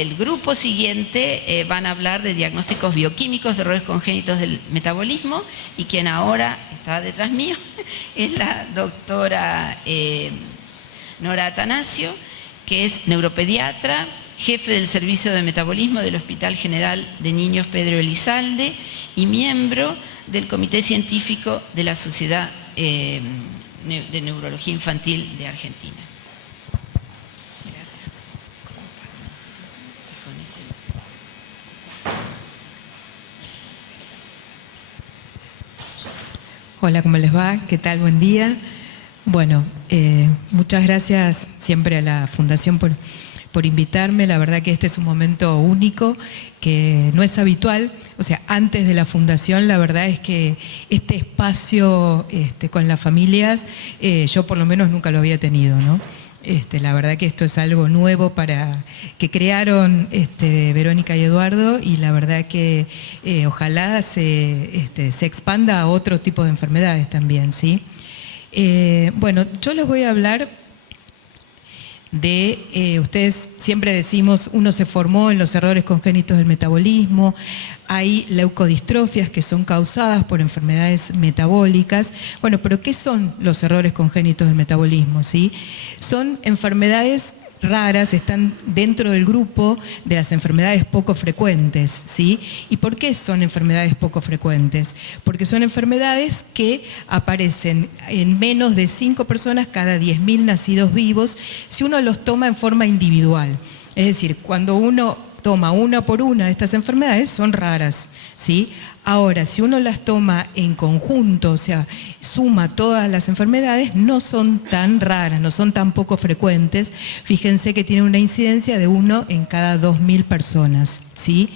el grupo siguiente van a hablar de diagnósticos bioquímicos de errores congénitos del metabolismo, y quien ahora está detrás mío es la doctora Nora Atanasio, que es neuropediatra, jefe del Servicio de Metabolismo del Hospital General de Niños Pedro Elizalde y miembro del Comité Científico de la Sociedad de Neurología Infantil de Argentina. Gracias. ¿Cómo pasa? Hola, ¿cómo les va? ¿Qué tal? Buen día. Bueno, muchas gracias siempre a la Fundación por invitarme. La verdad que este es un momento único, que no es habitual. O sea, antes de la Fundación, la verdad es que este espacio con las familias, yo por lo menos nunca lo había tenido, ¿no? La verdad que esto es algo nuevo que crearon Verónica y Eduardo, y la verdad que ojalá se expanda a otro tipo de enfermedades también, ¿sí? Bueno, yo les voy a hablar de, ustedes siempre decimos, uno se formó en los errores congénitos del metabolismo, hay leucodistrofias que son causadas por enfermedades metabólicas. Bueno, pero ¿qué son los errores congénitos del metabolismo? ¿Sí? Son enfermedades raras, están dentro del grupo de las enfermedades poco frecuentes, ¿sí? ¿Y por qué son enfermedades poco frecuentes? Porque son enfermedades que aparecen en menos de 5 personas cada 10.000 nacidos vivos si uno los toma en forma individual. Es decir, cuando uno toma una por una de estas enfermedades, son raras, ¿sí? Ahora, si uno las toma en conjunto, o sea, suma todas las enfermedades, no son tan raras, no son tan poco frecuentes. Fíjense que tiene una incidencia de 1 en cada 2.000 personas, ¿sí?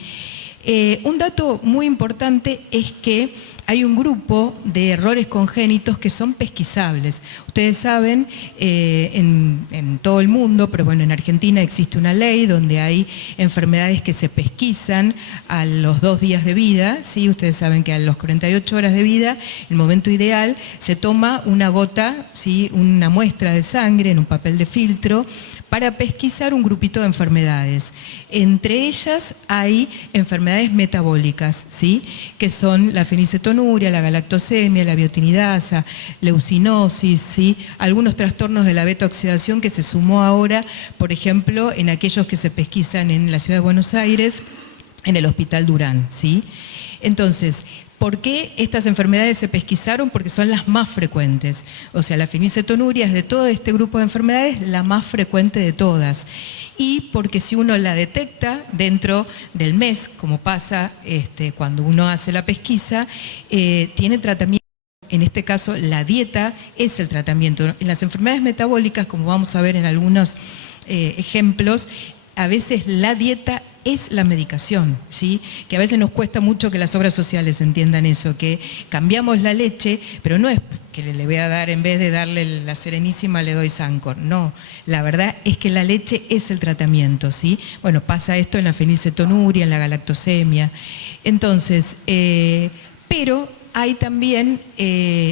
Un dato muy importante es que hay un grupo de errores congénitos que son pesquisables. Ustedes saben, en todo el mundo, pero bueno, en Argentina existe una ley donde hay enfermedades que se pesquisan a los 2 días de vida, ¿sí? Ustedes saben que a los 48 horas de vida, el momento ideal, se toma una gota, ¿sí? Una muestra de sangre en un papel de filtro para pesquisar un grupito de enfermedades. Entre ellas hay enfermedades metabólicas, ¿sí? Que son la fenilcetonuria, la galactosemia, la biotinidasa, leucinosis, ¿sí? Algunos trastornos de la beta-oxidación que se sumó ahora, por ejemplo, en aquellos que se pesquisan en la ciudad de Buenos Aires, en el Hospital Durán, ¿sí? Entonces, ¿por qué estas enfermedades se pesquisaron? Porque son las más frecuentes. O sea, la fenilcetonuria es de todo este grupo de enfermedades la más frecuente de todas. Y porque si uno la detecta dentro del mes, como pasa cuando uno hace la pesquisa, tiene tratamiento. En este caso, la dieta es el tratamiento. En las enfermedades metabólicas, como vamos a ver en algunos ejemplos, a veces la dieta es la medicación, ¿sí? Que a veces nos cuesta mucho que las obras sociales entiendan eso, que cambiamos la leche, pero no es que le voy a dar, en vez de darle la Serenísima, le doy Sancor. No, la verdad es que la leche es el tratamiento, ¿sí? Bueno, pasa esto en la fenilcetonuria, en la galactosemia. Entonces, pero hay también,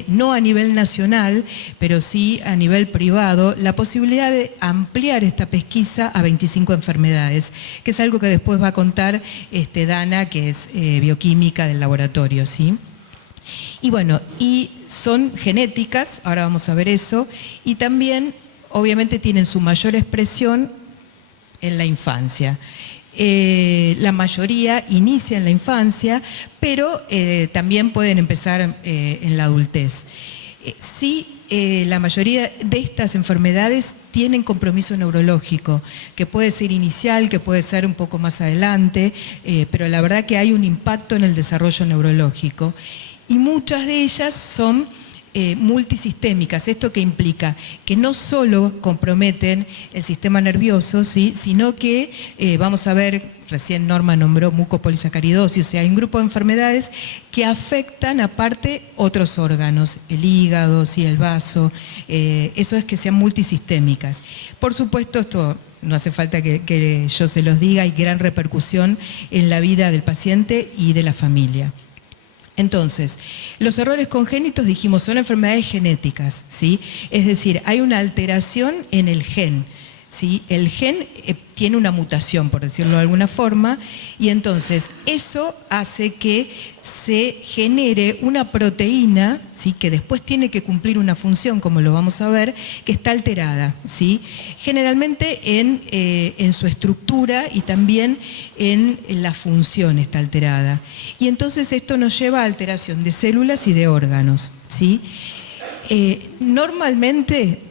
no a nivel nacional, pero sí a nivel privado, la posibilidad de ampliar esta pesquisa a 25 enfermedades, que es algo que después va a contar Dana, que es bioquímica del laboratorio, ¿sí? Y bueno, y son genéticas, ahora vamos a ver eso, y también, obviamente, tienen su mayor expresión en la infancia. La mayoría inicia en la infancia, pero también pueden empezar en la adultez. Sí, la mayoría de estas enfermedades tienen compromiso neurológico, que puede ser inicial, que puede ser un poco más adelante, pero la verdad que hay un impacto en el desarrollo neurológico. Y muchas de ellas son multisistémicas. ¿Esto qué implica? Que no solo comprometen el sistema nervioso, ¿sí? Sino que, vamos a ver, recién Norma nombró mucopolisacaridosis, o sea, hay un grupo de enfermedades que afectan aparte otros órganos, el hígado, ¿sí? El vaso, eso es que sean multisistémicas. Por supuesto, esto no hace falta que yo se los diga, hay gran repercusión en la vida del paciente y de la familia. Entonces, los errores congénitos, dijimos, son enfermedades genéticas, ¿sí? Es decir, hay una alteración en el gen, ¿sí? El gen tiene una mutación, por decirlo de alguna forma, y entonces eso hace que se genere una proteína, ¿sí? Que después tiene que cumplir una función, como lo vamos a ver, que está alterada, ¿sí? Generalmente en su estructura y también en la función está alterada. Y entonces esto nos lleva a alteración de células y de órganos, ¿sí? Normalmente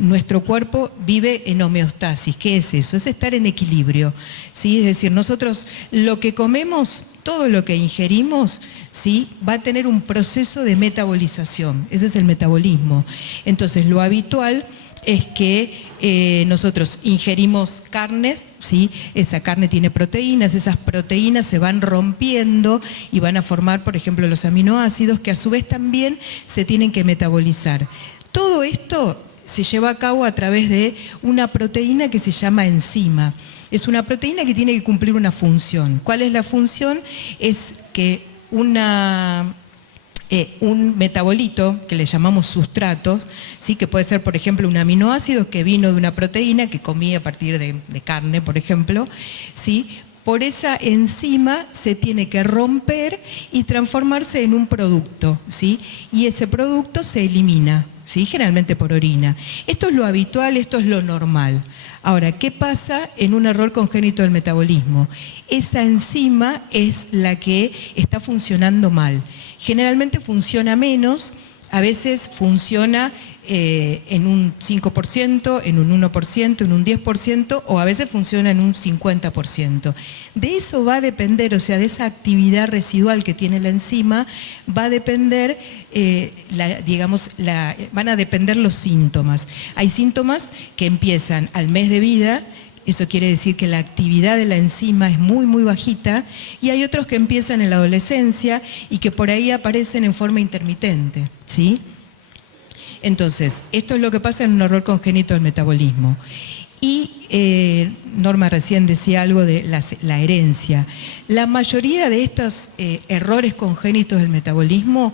nuestro cuerpo vive en homeostasis. ¿Qué es eso? Es estar en equilibrio, ¿sí? Es decir, nosotros lo que comemos, todo lo que ingerimos, ¿sí? Va a tener un proceso de metabolización. Ese es el metabolismo. Entonces, lo habitual es que nosotros ingerimos carne, ¿sí? Esa carne tiene proteínas, esas proteínas se van rompiendo y van a formar, por ejemplo, los aminoácidos, que a su vez también se tienen que metabolizar. Todo esto se lleva a cabo a través de una proteína que se llama enzima. Es una proteína que tiene que cumplir una función. ¿Cuál es la función? Es que un metabolito, que le llamamos sustratos, ¿sí? Que puede ser, por ejemplo, un aminoácido que vino de una proteína que comí a partir de carne, por ejemplo, ¿sí? Por esa enzima se tiene que romper y transformarse en un producto, ¿sí? Y ese producto se elimina, ¿sí? Generalmente por orina. Esto es lo habitual, esto es lo normal. Ahora, ¿qué pasa en un error congénito del metabolismo? Esa enzima es la que está funcionando mal. Generalmente funciona menos, a veces funciona en un 5%, en un 1%, en un 10%, o a veces funciona en un 50%. De eso va a depender, o sea, de esa actividad residual que tiene la enzima, va a depender, van a depender los síntomas. Hay síntomas que empiezan al mes de vida. Eso quiere decir que la actividad de la enzima es muy, muy bajita, y hay otros que empiezan en la adolescencia y que por ahí aparecen en forma intermitente, ¿sí? Entonces, esto es lo que pasa en un error congénito del metabolismo. Y Norma recién decía algo de la herencia. La mayoría de estos errores congénitos del metabolismo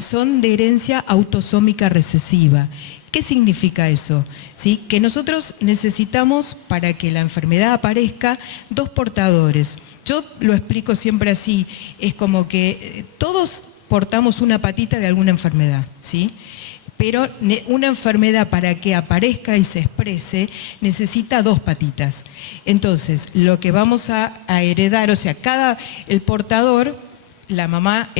son de herencia autosómica recesiva. ¿Qué significa eso? ¿Sí? Que nosotros necesitamos, para que la enfermedad aparezca, dos portadores. Yo lo explico siempre así, es como que todos portamos una patita de alguna enfermedad, ¿sí? Pero una enfermedad, para que aparezca y se exprese, necesita dos patitas. Entonces, lo que vamos a heredar, o sea, el portador, la mamá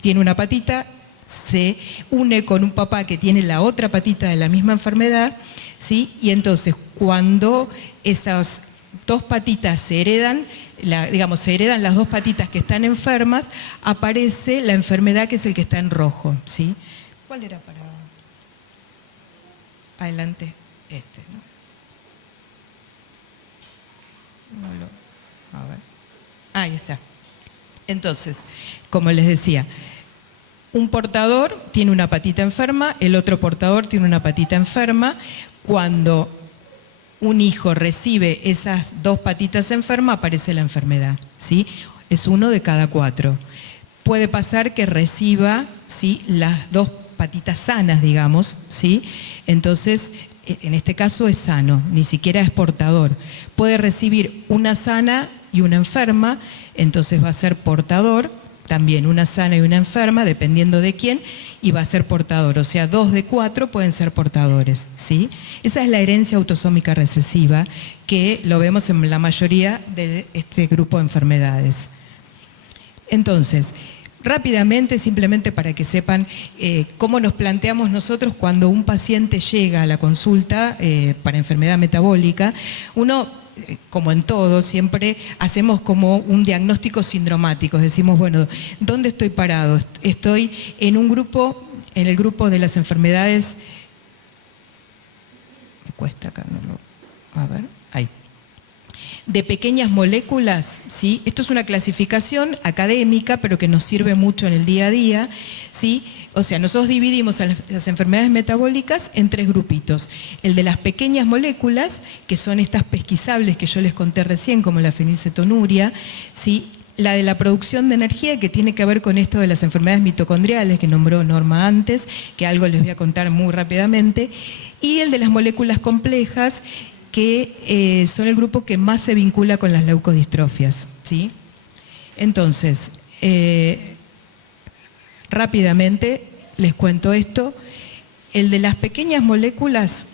tiene una patita, se une con un papá que tiene la otra patita de la misma enfermedad, ¿sí? Y entonces, cuando esas dos patitas se heredan, se heredan las dos patitas que están enfermas, aparece la enfermedad que es el que está en rojo, ¿sí? ¿Cuál era para adelante? ¿no? A ver. Ahí está. Entonces, como les decía, un portador tiene una patita enferma, el otro portador tiene una patita enferma. Cuando un hijo recibe esas dos patitas enfermas, aparece la enfermedad, ¿sí? Es 1 de cada 4. Puede pasar que reciba, ¿sí?, las dos patitas sanas, digamos, ¿sí? Entonces, en este caso es sano, ni siquiera es portador. Puede recibir una sana y una enferma, entonces va a ser portador. También una sana y una enferma, dependiendo de quién, y va a ser portador. O sea, 2 de 4 pueden ser portadores, ¿sí? Esa es la herencia autosómica recesiva, que lo vemos en la mayoría de este grupo de enfermedades. Entonces, rápidamente, simplemente para que sepan cómo nos planteamos nosotros cuando un paciente llega a la consulta para enfermedad metabólica. Uno, como en todo, siempre hacemos como un diagnóstico sindromático. Decimos, bueno, ¿dónde estoy parado? Estoy en un grupo, en el grupo de las enfermedades. Me cuesta acá, a ver, ahí. De pequeñas moléculas, ¿sí? Esto es una clasificación académica, pero que nos sirve mucho en el día a día, ¿sí? O sea, nosotros dividimos a las enfermedades metabólicas en 3 grupitos. El de las pequeñas moléculas, que son estas pesquisables que yo les conté recién, como la fenilcetonuria, ¿sí? La de la producción de energía, que tiene que ver con esto de las enfermedades mitocondriales, que nombró Norma antes, que algo les voy a contar muy rápidamente. Y el de las moléculas complejas, que son el grupo que más se vincula con las leucodistrofias, ¿sí? Entonces, rápidamente les cuento esto. El de las pequeñas moléculas,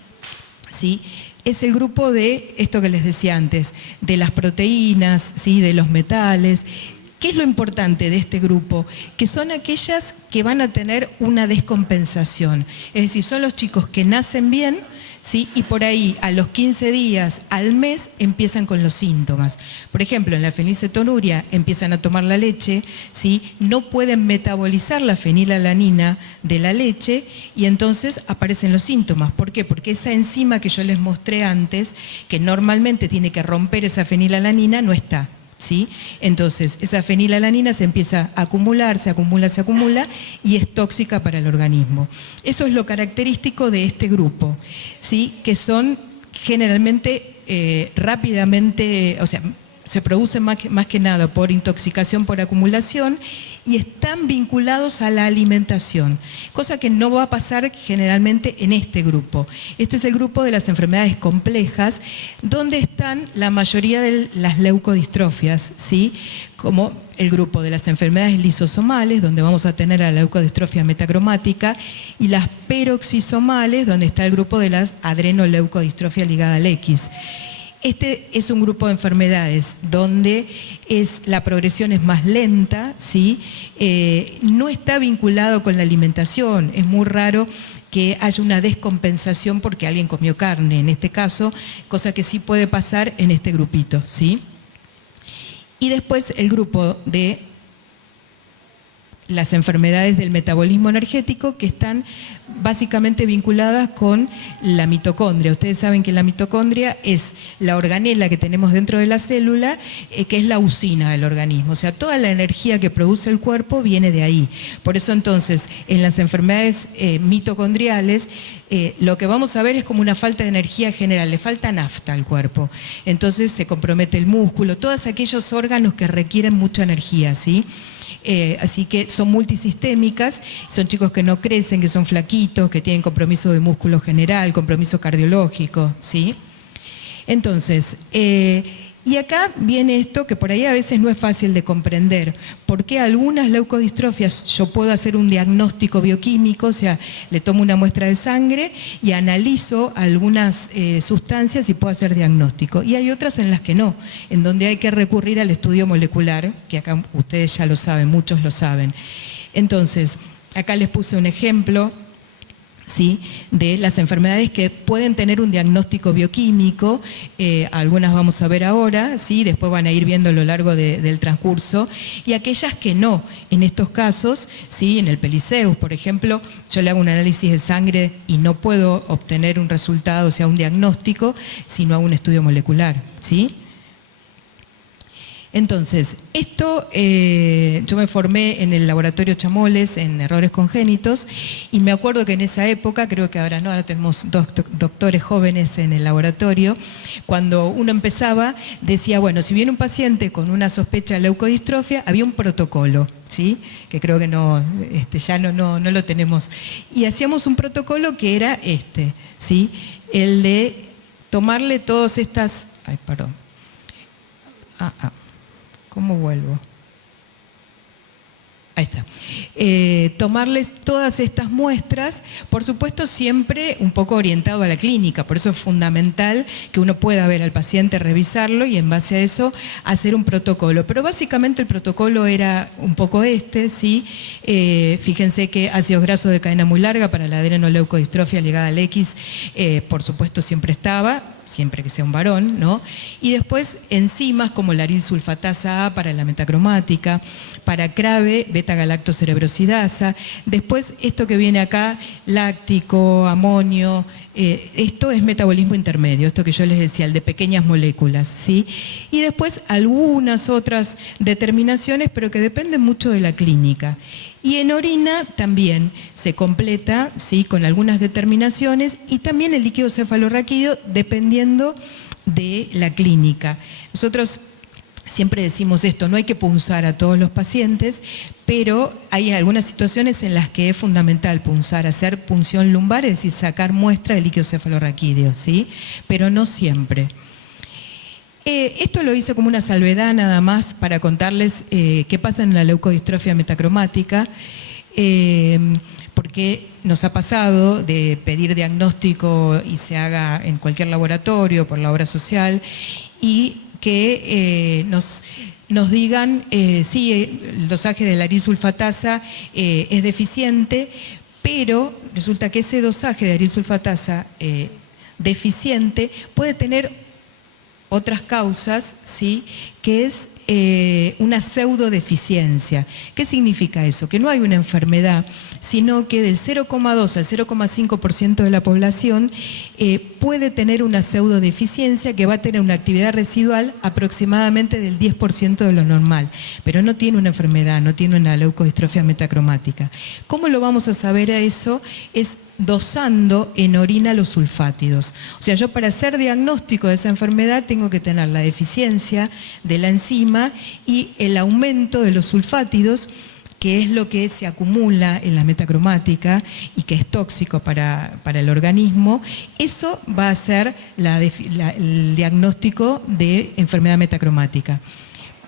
¿sí?, es el grupo de esto que les decía antes, de las proteínas, ¿sí?, de los metales. ¿Qué es lo importante de este grupo? Que son aquellas que van a tener una descompensación. Es decir, son los chicos que nacen bien, ¿sí?, y por ahí a los 15 días, al mes, empiezan con los síntomas. Por ejemplo, en la fenilcetonuria empiezan a tomar la leche, ¿sí?, no pueden metabolizar la fenilalanina de la leche y entonces aparecen los síntomas. ¿Por qué? Porque esa enzima que yo les mostré antes, que normalmente tiene que romper esa fenilalanina, no está. ¿Sí? Entonces, esa fenilalanina se empieza a acumular, se acumula y es tóxica para el organismo. Eso es lo característico de este grupo, ¿sí?, que son generalmente rápidamente, o sea, se producen más que nada por intoxicación por acumulación y están vinculados a la alimentación, cosa que no va a pasar generalmente en este grupo. Este es el grupo de las enfermedades complejas, donde están la mayoría de las leucodistrofias, ¿sí?, como el grupo de las enfermedades lisosomales, donde vamos a tener a la leucodistrofia metacromática, y las peroxisomales, donde está el grupo de las adrenoleucodistrofia ligada al X. Este es un grupo de enfermedades donde la progresión es más lenta, ¿sí? No está vinculado con la alimentación. Es muy raro que haya una descompensación porque alguien comió carne, en este caso, cosa que sí puede pasar en este grupito, ¿sí? Y después el grupo de las enfermedades del metabolismo energético, que están básicamente vinculadas con la mitocondria. Ustedes saben que la mitocondria es la organela que tenemos dentro de la célula, que es la usina del organismo. O sea, toda la energía que produce el cuerpo viene de ahí. Por eso entonces, en las enfermedades mitocondriales, lo que vamos a ver es como una falta de energía general, le falta nafta al cuerpo. Entonces se compromete el músculo, todos aquellos órganos que requieren mucha energía, ¿sí? Así que son multisistémicas, son chicos que no crecen, que son flaquitos, que tienen compromiso de músculo general, compromiso cardiológico, ¿sí? Entonces, y acá viene esto que por ahí a veces no es fácil de comprender. ¿Por qué algunas leucodistrofias yo puedo hacer un diagnóstico bioquímico? O sea, le tomo una muestra de sangre y analizo algunas sustancias y puedo hacer diagnóstico. Y hay otras en las que no, en donde hay que recurrir al estudio molecular, que acá ustedes ya lo saben, muchos lo saben. Entonces, acá les puse un ejemplo, ¿sí?, de las enfermedades que pueden tener un diagnóstico bioquímico, algunas vamos a ver ahora, ¿sí?, después van a ir viendo a lo largo del transcurso, y aquellas que no, en estos casos, ¿sí?, en el Pelizaeus, por ejemplo, yo le hago un análisis de sangre y no puedo obtener un resultado, o sea, un diagnóstico, si no hago un estudio molecular, ¿sí? Entonces, esto, yo me formé en el laboratorio Chamoles en errores congénitos y me acuerdo que en esa época, creo que ahora no, ahora tenemos dos doctores jóvenes en el laboratorio, cuando uno empezaba decía, bueno, si viene un paciente con una sospecha de leucodistrofia, había un protocolo, ¿sí?, que creo que no, ya no lo tenemos. Y hacíamos un protocolo que era ¿sí?, el de tomarle todas estas... Ay, perdón. ¿Cómo vuelvo? Ahí está. Tomarles todas estas muestras, por supuesto siempre un poco orientado a la clínica, por eso es fundamental que uno pueda ver al paciente, revisarlo y en base a eso hacer un protocolo. Pero básicamente el protocolo era un poco ¿sí? Fíjense que ácidos grasos de cadena muy larga para la adrenoleucodistrofia ligada al X, por supuesto siempre estaba, siempre que sea un varón, ¿no? Y después enzimas como la arilsulfatasa A para la metacromática, para CRAVE, beta-galactocerebrosidasa, después esto que viene acá, láctico, amonio, esto es metabolismo intermedio, esto que yo les decía, el de pequeñas moléculas, ¿sí? Y después algunas otras determinaciones, pero que dependen mucho de la clínica. Y en orina también se completa, ¿sí?, con algunas determinaciones, y también el líquido cefalorraquídeo dependiendo de la clínica. Nosotros siempre decimos esto, no hay que punzar a todos los pacientes, pero hay algunas situaciones en las que es fundamental punzar, hacer punción lumbar, es decir, sacar muestra de líquido cefalorraquídeo, ¿sí? Pero no siempre. Esto lo hice como una salvedad nada más para contarles qué pasa en la leucodistrofia metacromática, porque nos ha pasado de pedir diagnóstico y se haga en cualquier laboratorio por la obra social y que nos digan sí, el dosaje de la arilsulfatasa es deficiente, pero resulta que ese dosaje de arilsulfatasa deficiente puede tener otras causas, ¿sí? Que es una pseudodeficiencia. ¿Qué significa eso? Que no hay una enfermedad, sino que del 0,2 al 0,5% de la población puede tener una pseudodeficiencia que va a tener una actividad residual aproximadamente del 10% de lo normal, pero no tiene una enfermedad, no tiene una leucodistrofia metacromática. ¿Cómo lo vamos a saber a eso? Es dosando en orina los sulfátidos. O sea, yo para hacer diagnóstico de esa enfermedad tengo que tener la deficiencia de la enzima y el aumento de los sulfátidos, que es lo que se acumula en la metacromática y que es tóxico para el organismo. Eso va a ser el diagnóstico de enfermedad metacromática.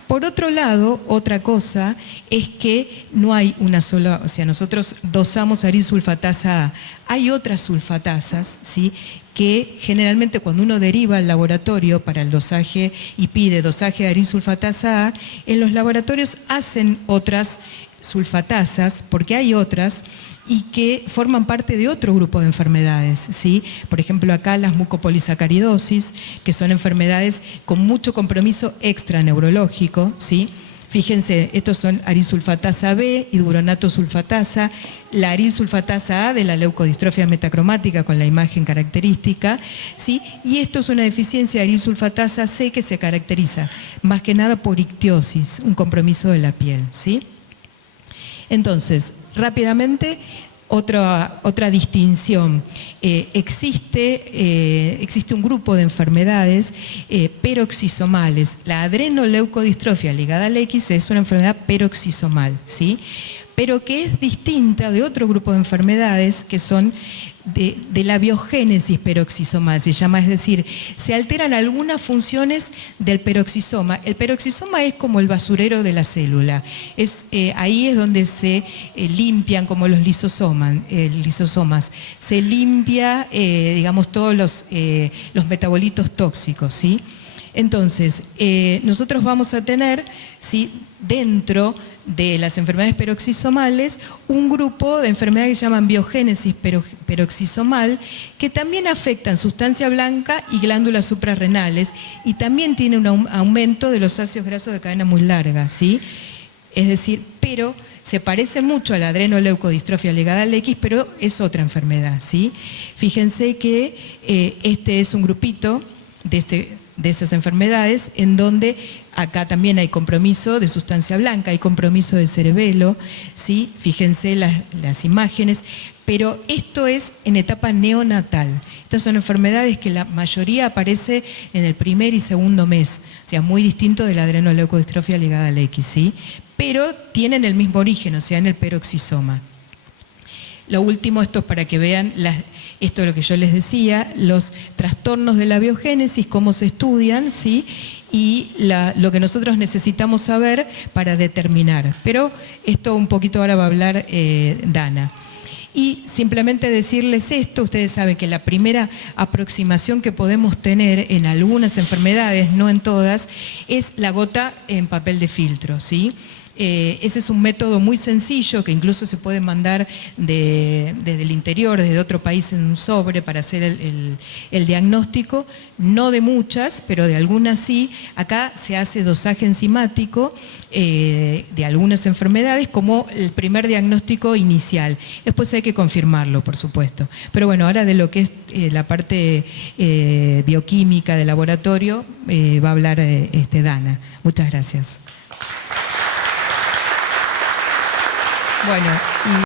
Por otro lado, otra cosa es que no hay una sola, o sea, nosotros dosamos arilsulfatasa A. Hay otras sulfatasas, ¿sí?, que generalmente cuando uno deriva al laboratorio para el dosaje y pide dosaje de arilsulfatasa A, en los laboratorios hacen otras sulfatasas, porque hay otras, y que forman parte de otro grupo de enfermedades, ¿sí? Por ejemplo, acá las mucopolisacaridosis, que son enfermedades con mucho compromiso extraneurológico, ¿sí? Fíjense, estos son arilsulfatasa B, hidronato sulfatasa, la arilsulfatasa A de la leucodistrofia metacromática con la imagen característica, ¿sí? Y esto es una deficiencia de arilsulfatasa C que se caracteriza más que nada por ictiosis, un compromiso de la piel, ¿sí? Entonces, rápidamente, otra distinción. Existe un grupo de enfermedades peroxisomales. La adrenoleucodistrofia ligada al X es una enfermedad peroxisomal, ¿sí?, pero que es distinta de otro grupo de enfermedades que son de la biogénesis peroxisomal, se llama, es decir, se alteran algunas funciones del peroxisoma. El peroxisoma es como el basurero de la célula, ahí es donde se limpian como los lisosomas, se limpia, digamos, todos los metabolitos tóxicos, ¿sí? Entonces, nosotros vamos a tener, ¿sí?, dentro de las enfermedades peroxisomales, un grupo de enfermedades que se llaman biogénesis peroxisomal, que también afectan sustancia blanca y glándulas suprarrenales, y también tiene un aumento de los ácidos grasos de cadena muy larga, ¿sí? Es decir, pero se parece mucho a la adrenoleucodistrofia ligada al X, pero es otra enfermedad, ¿sí? Fíjense que este es un grupito de esas enfermedades, en donde acá también hay compromiso de sustancia blanca, hay compromiso de cerebelo, ¿sí? Fíjense las imágenes, pero esto es en etapa neonatal. Estas son enfermedades que la mayoría aparece en el primer y segundo mes, o sea, muy distinto de la adrenoleucodistrofia ligada al X, ¿sí?, pero tienen el mismo origen, o sea, en el peroxisoma. Lo último, esto es para que vean, esto es lo que yo les decía, los trastornos de la biogénesis, cómo se estudian, ¿sí?, y lo que nosotros necesitamos saber para determinar. Pero esto un poquito ahora va a hablar Dana. Y simplemente decirles esto, ustedes saben que la primera aproximación que podemos tener en algunas enfermedades, no en todas, es la gota en papel de filtro, ¿sí? Ese es un método muy sencillo que incluso se puede mandar desde el interior, desde otro país en un sobre para hacer el diagnóstico, no de muchas, pero de algunas sí. Acá se hace dosaje enzimático de algunas enfermedades como el primer diagnóstico inicial. Después hay que confirmarlo, por supuesto. Pero bueno, ahora de lo que es la parte bioquímica de laboratorio va a hablar Dana. Muchas gracias. Bueno,